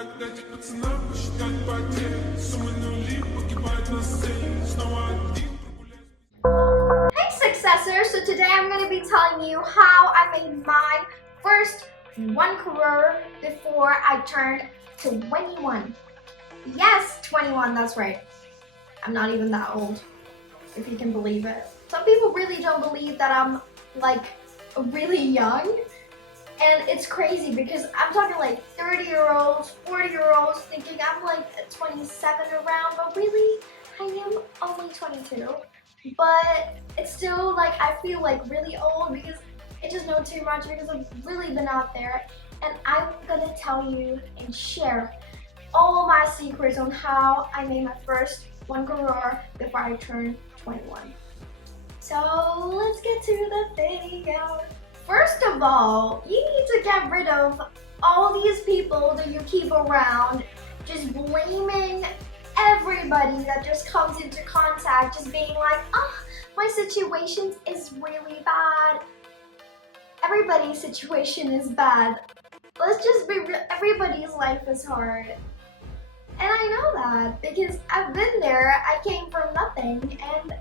Hey successor, so today I'm going to be telling you how I made my first 1 crore before I turned 21. Yes, 21, that's right. I'm not even that old, if you can believe it. Some people really don't believe that I'm like really young, and it's crazy because I'm talking like 30-year-olds, 40-year-olds thinking I'm like 27 around, but really I am only 22. But it's still like I feel like really old because I just know too much because I've really been out there, and I'm gonna tell you and share all my secrets on how I made my first 1 crore before I turned 21. So let's get to the video. First of all, you need to get rid of all these people that you keep around, just blaming everybody that just comes into contact, just being like, oh, my situation is really bad. Everybody's situation is bad. Let's just be real, everybody's life is hard. And I know that because I've been there. I came from nothing and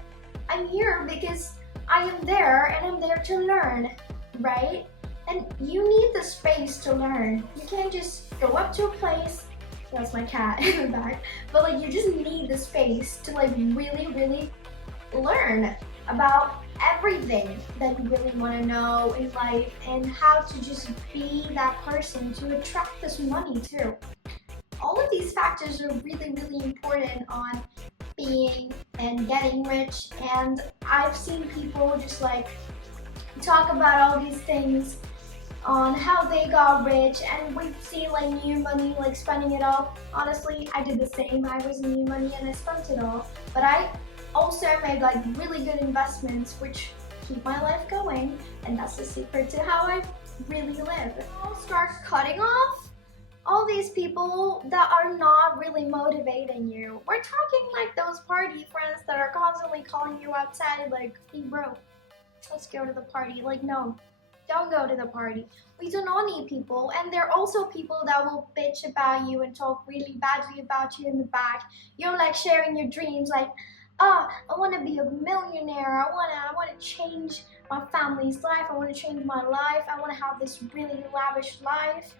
I'm here because I am there and I'm there to learn, right? And you need the space to learn. You can't just go up to a place, that's my cat in the back, but like you just need the space to like really learn about everything that you really want to know in life and how to just be that person to attract this money too. All of these factors are really important on being and getting rich, and I've seen people just like talk about all these things on how they got rich, and we've seen like new money, like spending it all. Honestly, I did the same. I was new money and I spent it all, but I also made like really good investments which keep my life going, and that's the secret to how I really live. I'll start cutting off all these people that are not really motivating you. We're talking like those party friends that are constantly calling you outside like, hey bro, let's go to the party. Like, no, don't go to the party. We do not need people. And there are also people that will bitch about you and talk really badly about you in the back. You're like sharing your dreams like, oh, I want to be a millionaire. I want to change my family's life. I want to change my life. I want to have this really lavish life.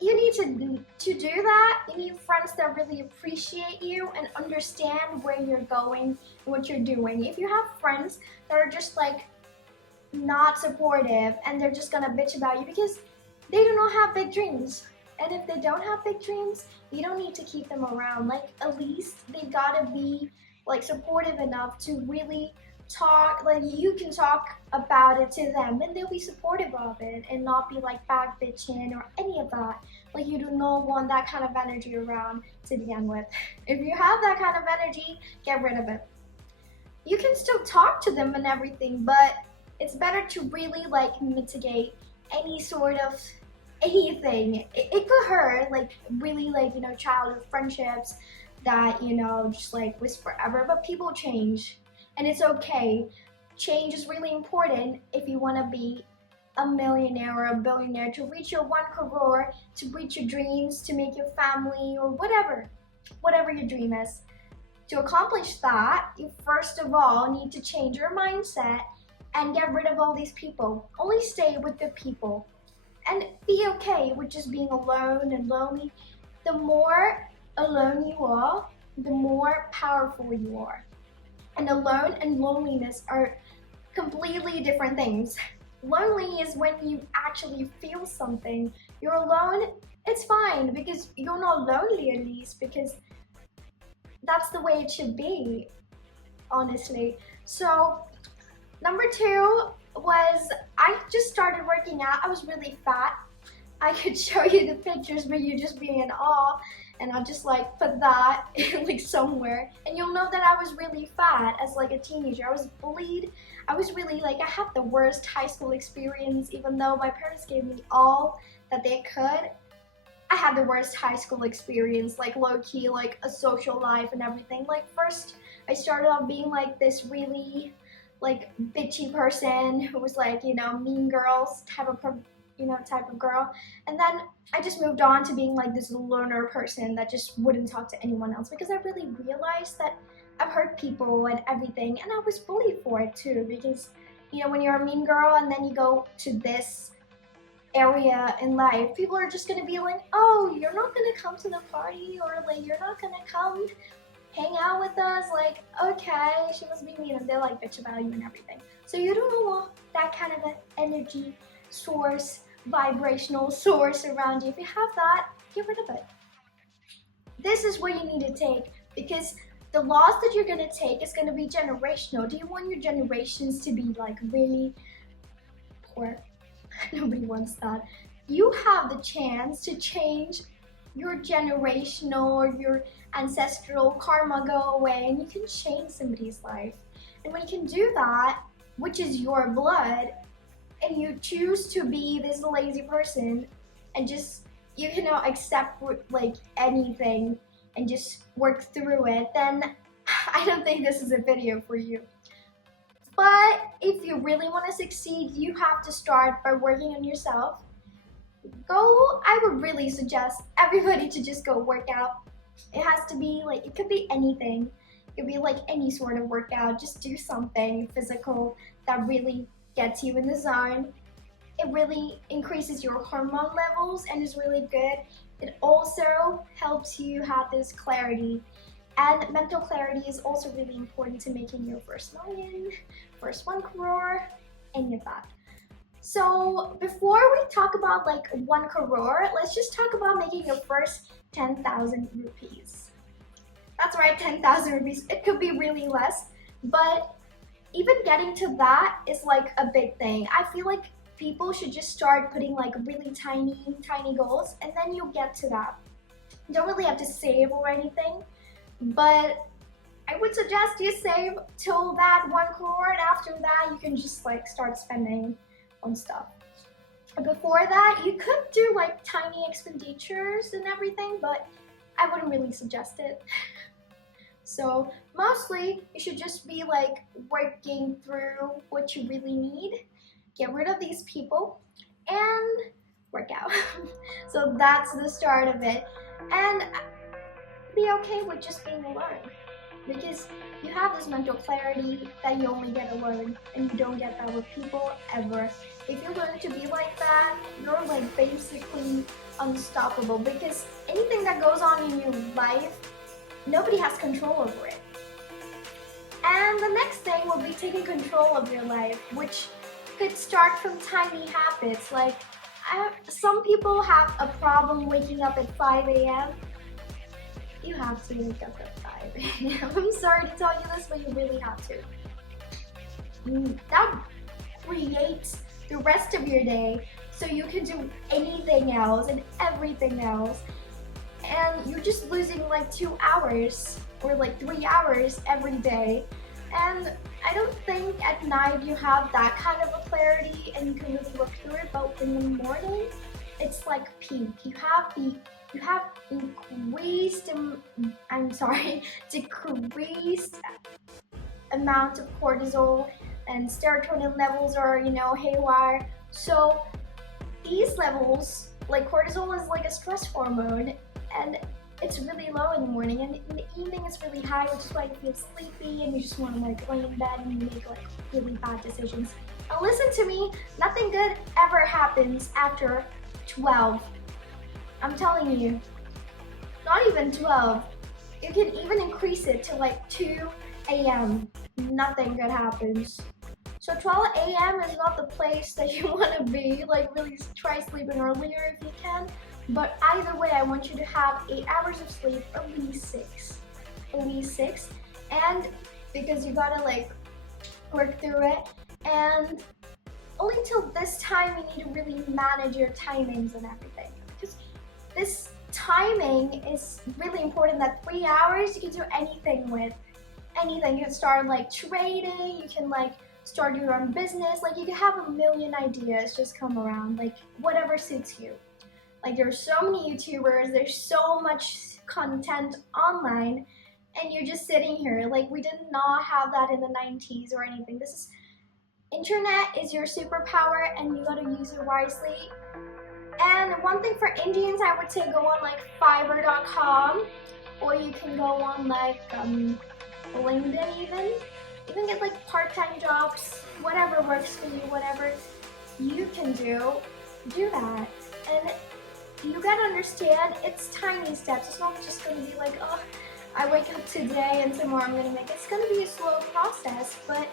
You need to do that. You need friends that really appreciate you and understand where you're going and what you're doing. If you have friends that are just like not supportive and they're just gonna bitch about you because they do not have big dreams, and if they don't have big dreams, you don't need to keep them around. Like, at least they gotta be like supportive enough to really talk, like you can talk about it to them and they'll be supportive of it and not be like back bitching or any of that. Like, you do not want that kind of energy around to begin with. If you have that kind of energy, get rid of it. You can still talk to them and everything, but it's better to really like mitigate any sort of anything. It could hurt, like really, like, you know, childhood friendships that, you know, just like was forever, but people change and it's okay. Change is really important if you want to be a millionaire or a billionaire, to reach your 1 crore, to reach your dreams, to make your family or whatever your dream is. To accomplish that, you first of all need to change your mindset and get rid of all these people. Only stay with the people and be okay with just being alone and lonely. The more alone you are, the more powerful you are. And alone and loneliness are completely different things. Lonely is when you actually feel something. You're alone, it's fine because you're not lonely, at least, because that's the way it should be, honestly. So number 2 was I just started working out. I was really fat. I could show you the pictures, but you'd just be in awe, and I'll just like put that like somewhere, and you'll know that I was really fat as like a teenager. I was bullied. I was really like, I had the worst high school experience, even though my parents gave me all that they could. I had the worst high school experience, like low-key, like a social life and everything. Like, first I started off being like this really like bitchy person who was like, you know, mean girls type of type of girl. And then I just moved on to being like this loner person that just wouldn't talk to anyone else, because I really realized that I've hurt people and everything, and I was bullied for it too, because when you're a mean girl and then you go to this area in life, people are just gonna be like, oh, you're not gonna come to the party, or like you're not gonna come hang out with us, like, okay, she must be mean, and they're like bitch about you and everything. So you don't want that kind of an energy source, vibrational source around you. If you have that, get rid of it. This is what you need to take, because the loss that you're going to take is going to be generational. Do you want your generations to be like really poor? Nobody wants that. You have the chance to change your generational or your ancestral karma go away, and you can change somebody's life. And when you can do that, which is your blood, and you choose to be this lazy person and just accept like anything and just work through it, then I don't think this is a video for you. But if you really want to succeed, you have to start by working on yourself. I would really suggest everybody to just go work out. It has to be like, it could be anything. It could be like any sort of workout. Just do something physical that really gets you in the zone. It really increases your hormone levels and is really good. It also helps you have this clarity. And mental clarity is also really important to making your first million, first 1 crore, any of that. So before we talk about like 1 crore, let's just talk about making your first 10,000 rupees. That's right, 10,000 rupees. It could be really less, but even getting to that is like a big thing. I feel like people should just start putting like really tiny goals, and then you'll get to that. You don't really have to save or anything, but I would suggest you save till that 1 crore, and after that you can just like start spending on stuff. Before that, you could do like tiny expenditures and everything, but I wouldn't really suggest it. So mostly you should just be like working through what you really need, get rid of these people, and work out. So that's the start of it. And be okay with just being alone, because you have this mental clarity that you only get alone, and you don't get that with people ever. If you learn to be like that, you're like basically unstoppable, because anything that goes on in your life, nobody has control over it. And the next thing will be taking control of your life, which could start from tiny habits. Like some people have a problem waking up at 5 a.m. You have to wake up at 5 a.m. I'm sorry to tell you this, but you really have to. That creates the rest of your day, so you can do anything else and everything else. And you're just losing like 2 hours or like 3 hours every day. And I don't think at night you have that kind of a clarity and you can really work through it, but in the morning, it's like peak. You have decreased amount of cortisol, and serotonin levels are, haywire. So these levels, like cortisol is like a stress hormone, and it's really low in the morning, and in the evening it's really high, which is why you feel sleepy and you just want to like lay in bed and you make like really bad decisions. Now listen to me, nothing good ever happens after 12. I'm telling you, not even 12. You can even increase it to like 2 a.m. Nothing good happens. So 12 a.m. is not the place that you want to be. Like really try sleeping earlier if you can. But either way, I want you to have 8 hours of sleep, at least 6. At least 6. And because you gotta like work through it. And only till this time you need to really manage your timings and everything. Because this timing is really important. That 3 hours you can do anything with. Anything. You can start like trading, you can like start your own business, like you can have a million ideas just come around, like whatever suits you. Like there's so many YouTubers, there's so much content online, and you're just sitting here. Like we did not have that in the 90s or anything. Internet is your superpower, and you gotta use it wisely. And one thing for Indians, I would say go on like Fiverr.com, or you can go on like LinkedIn even. You can get like part-time jobs, whatever works for you, whatever you can do that. And you gotta understand, it's tiny steps. It's not just gonna be like, oh, I wake up today and tomorrow I'm gonna make it. It's gonna be a slow process, but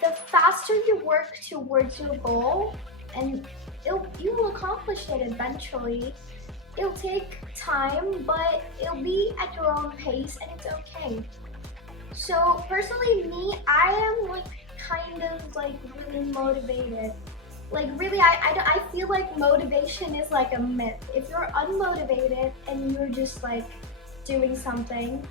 the faster you work towards your goal, and you will accomplish it eventually. It'll take time, but it'll be at your own pace, and it's okay. So personally, me, I am like kind of like really motivated. Like really, I feel like motivation is like a myth. If you're unmotivated and you're just like doing something,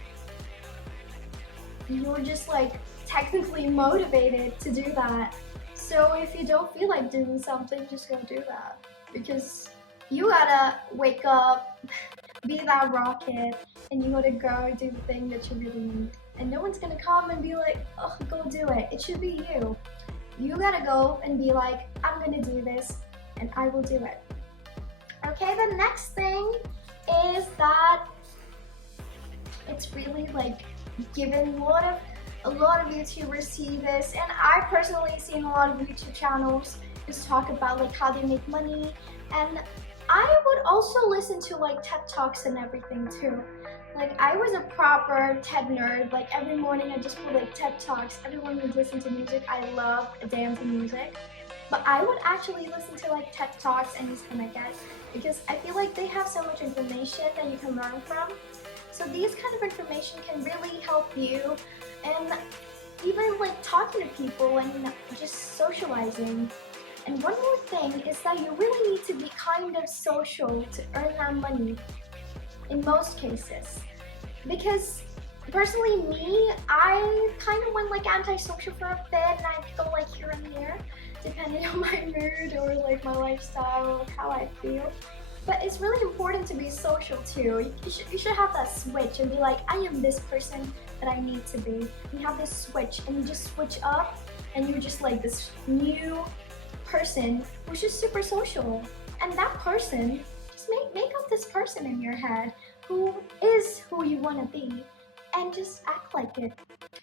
you're just like technically motivated to do that. So if you don't feel like doing something, just go do that. Because you gotta wake up, be that rocket, and you gotta go do the thing that you really need. And no one's gonna come and be like, oh, go do it. It should be you. You gotta go and be like, I'm gonna do this, and I will do it. Okay, the next thing is that it's really like given a lot of YouTubers see this, and I personally seen a lot of YouTube channels just talk about like how they make money, and I would also listen to like TED Talks and everything too. Like I was a proper TED nerd. Like every morning I just put like TED Talks. Everyone would listen to music. I love dancing music. But I would actually listen to like TED Talks and just kind of get, because I feel like they have so much information that you can learn from. So these kind of information can really help you, and even like talking to people and just socializing. And one more thing is that you really need to be kind of social to earn that money in most cases. Because personally me, I kind of went like antisocial for a bit, and I'd go like here and there depending on my mood or like my lifestyle or how I feel. But it's really important to be social too. You should have that switch and be like, I am this person that I need to be. You have this switch and you just switch up, and you're just like this new person who's just super social. And that person, just make up this person in your head who is who you want to be, and just act like it.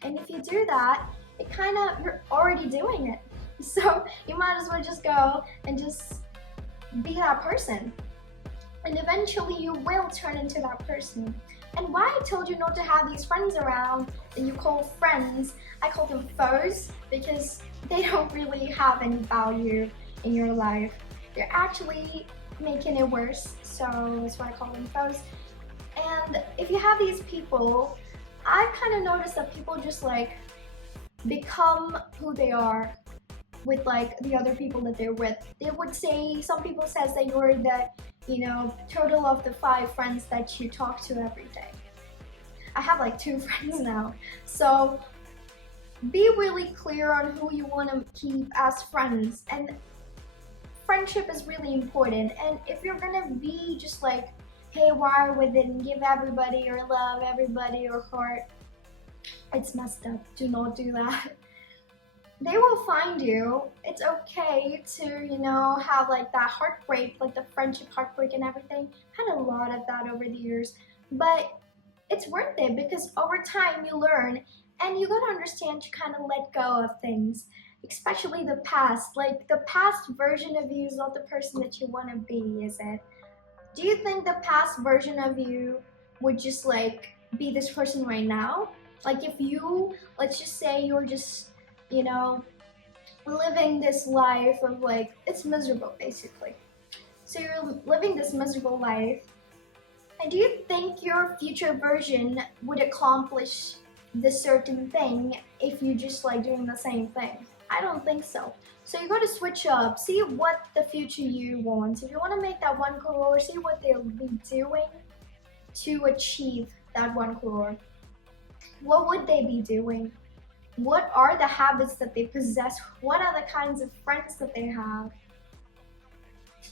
And if you do that, it kind of, you're already doing it. So you might as well just go and just be that person. And eventually you will turn into that person. And why I told you not to have these friends around that you call friends, I call them foes, because they don't really have any value in your life. They're actually making it worse, so that's why I call them foes. And if you have these people, I kind of noticed that people just like become who they are with like the other people that they're with. They would say, some people says that you're the, total of the 5 friends that you talk to every day. I have like 2 friends now. So be really clear on who you want to keep as friends, and friendship is really important. And if you're gonna be just like haywire with it and give everybody your love, everybody your heart, it's messed up. Do not do that. They will find you. It's okay to, have like that heartbreak, like the friendship heartbreak and everything. Had a lot of that over the years, but it's worth it because over time you learn, and you gotta understand to kind of let go of things, especially the past. Like the past version of you is not the person that you want to be, is it? Do you think the past version of you would just like be this person right now? Like if you, let's just say you're just, living this life of like, it's miserable basically. So you're living this miserable life, and do you think your future version would accomplish this certain thing if you just like doing the same thing? I don't think so. So you got to switch up, see what the future you want. If you want to make that 1 crore, see what they'll be doing to achieve that 1 crore. What would they be doing? What are the habits that they possess? What are the kinds of friends that they have?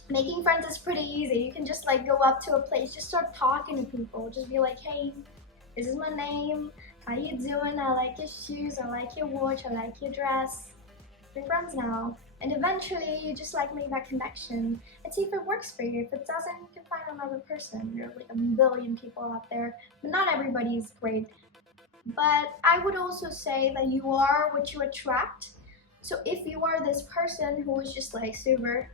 Making friends is pretty easy. You can just like go up to a place, just start talking to people. Just be like, hey, this is my name. How you doing? I like your shoes. I like your watch. I like your dress. We're friends now. And eventually you just like make that connection and see if it works for you. If it doesn't, you can find another person. There are like a billion people out there, but not everybody is great. But I would also say that you are what you attract. So if you are this person who is just like super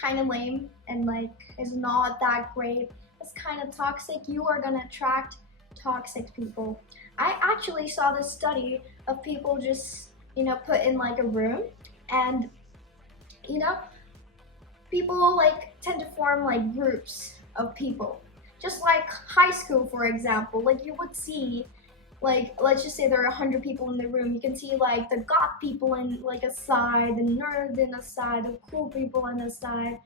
kind of lame and like is not that great, is kind of toxic, you are gonna attract toxic people. I actually saw this study of people just, put in like a room, and people like tend to form like groups of people. Just like high school, for example, like you would see, like, let's just say there are 100 people in the room. You can see like the goth people in like a side, the nerd in a side, the cool people on a side.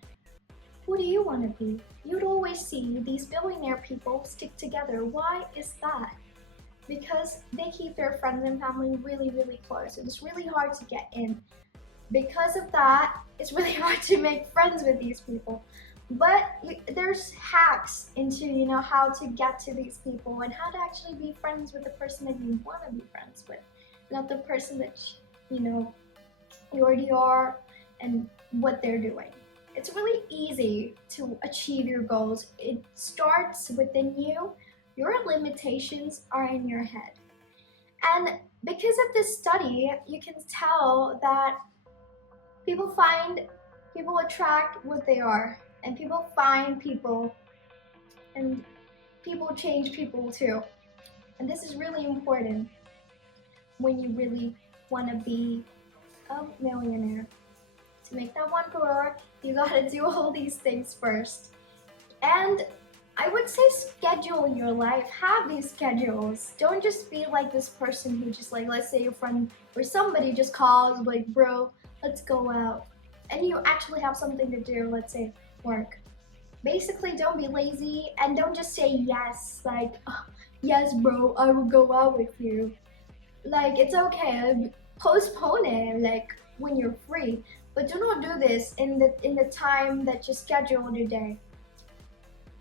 Who do you want to be? You'd always see these billionaire people stick together. Why is that? Because they keep their friends and family really, really close. And it's really hard to get in. Because of that, it's really hard to make friends with these people. But there's hacks into, how to get to these people and how to actually be friends with the person that you want to be friends with, not the person that, you already are and what they're doing. It's really easy to achieve your goals. It starts within you. Your limitations are in your head. And because of this study, you can tell that people attract what they are. And people find people, and people change people too. And this is really important when you really want to be a millionaire. To make that 1 crore, you gotta do all these things first. And I would say schedule your life, have these schedules. Don't just be like this person who just like, let's say your friend or somebody just calls like, bro, let's go out. And you actually have something to do, let's say work. Basically, don't be lazy and don't just say yes, like, oh, yes bro, I will go out with you. Like, it's okay, postpone it like when you're free, but do not do this in the time that you scheduled your day.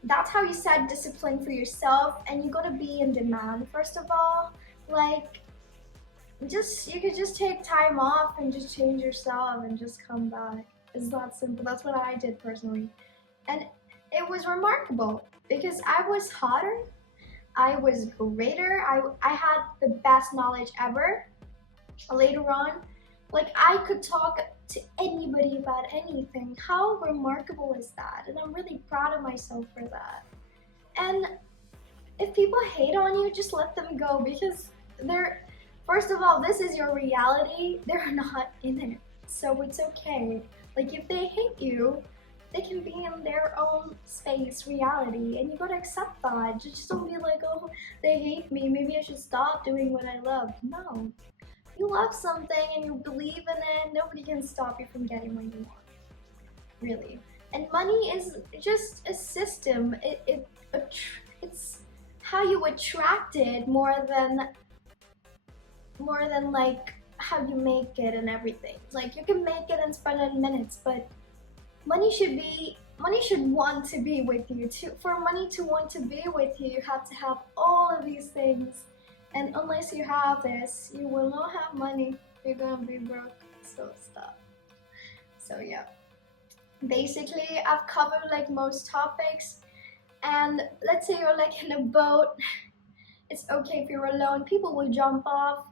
That's how you set discipline for yourself, and you gotta be in demand first of all. Like, you could just take time off and just change yourself and just come back. It's that simple. That's what I did personally. And it was remarkable because I was hotter, I was greater, I had the best knowledge ever. Later on, like I could talk to anybody about anything. How remarkable is that? And I'm really proud of myself for that. And if people hate on you, just let them go, because first of all, this is your reality. They're not in it, so it's okay. Like if they hate you, they can be in their own space, reality, and you gotta accept that. Just don't be like, oh, they hate me, maybe I should stop doing what I love. No. You love something and you believe in it, nobody can stop you from getting what you want. Really. And money is just a system. It's how you attract it more than like how you make it and everything. Like you can make it and spend it in minutes, but money should want to be with you. For money to want to be with you, you have to have all of these things. And unless you have this, you will not have money. You're gonna be broke. So stop. So yeah. Basically, I've covered like most topics. And let's say you're like in a boat. It's okay if you're alone. People will jump off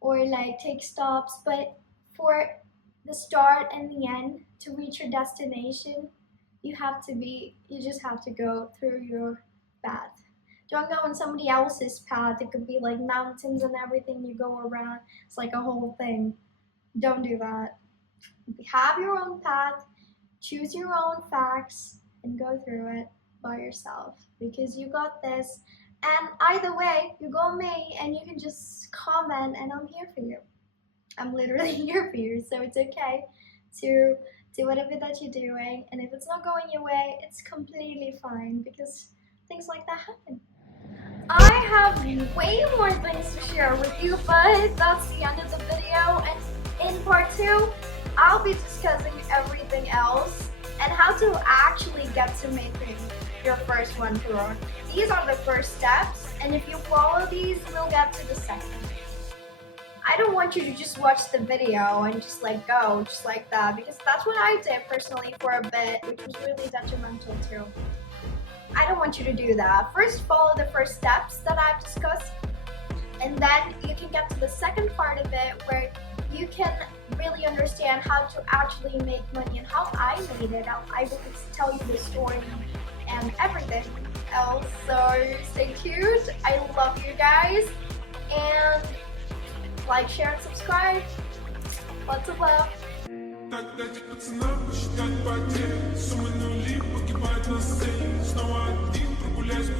or like take stops. But for the start and the end, to reach your destination, you just have to go through your path. Don't go on somebody else's path. It could be like mountains and everything you go around. It's like a whole thing. Don't do that. Have your own path, choose your own facts, and go through it by yourself, because you got this. And either way, you got me, and you can just comment, and I'm here for you. I'm literally here for you, so it's okay to do whatever that you're doing. And if it's not going your way, it's completely fine, because things like that happen. I have way more things to share with you, but that's the end of the video. And in part 2, I'll be discussing everything else and how to actually get to making your first 1 crore. These are the first steps, and if you follow these, we'll get to the second. I don't want you to just watch the video and just like go just like that, because that's what I did personally for a bit, which was really detrimental too. I don't want you to do that. First, follow the first steps that I've discussed, and then you can get to the second part of it where you can really understand how to actually make money and how I made it. I will tell you the story and everything else. So stay tuned. I love you guys, and like, share, and subscribe. Lots of love. Так дайте пацанам посчитать потери. Суммы нули погибают на сцене. Снова один прогуляюсь.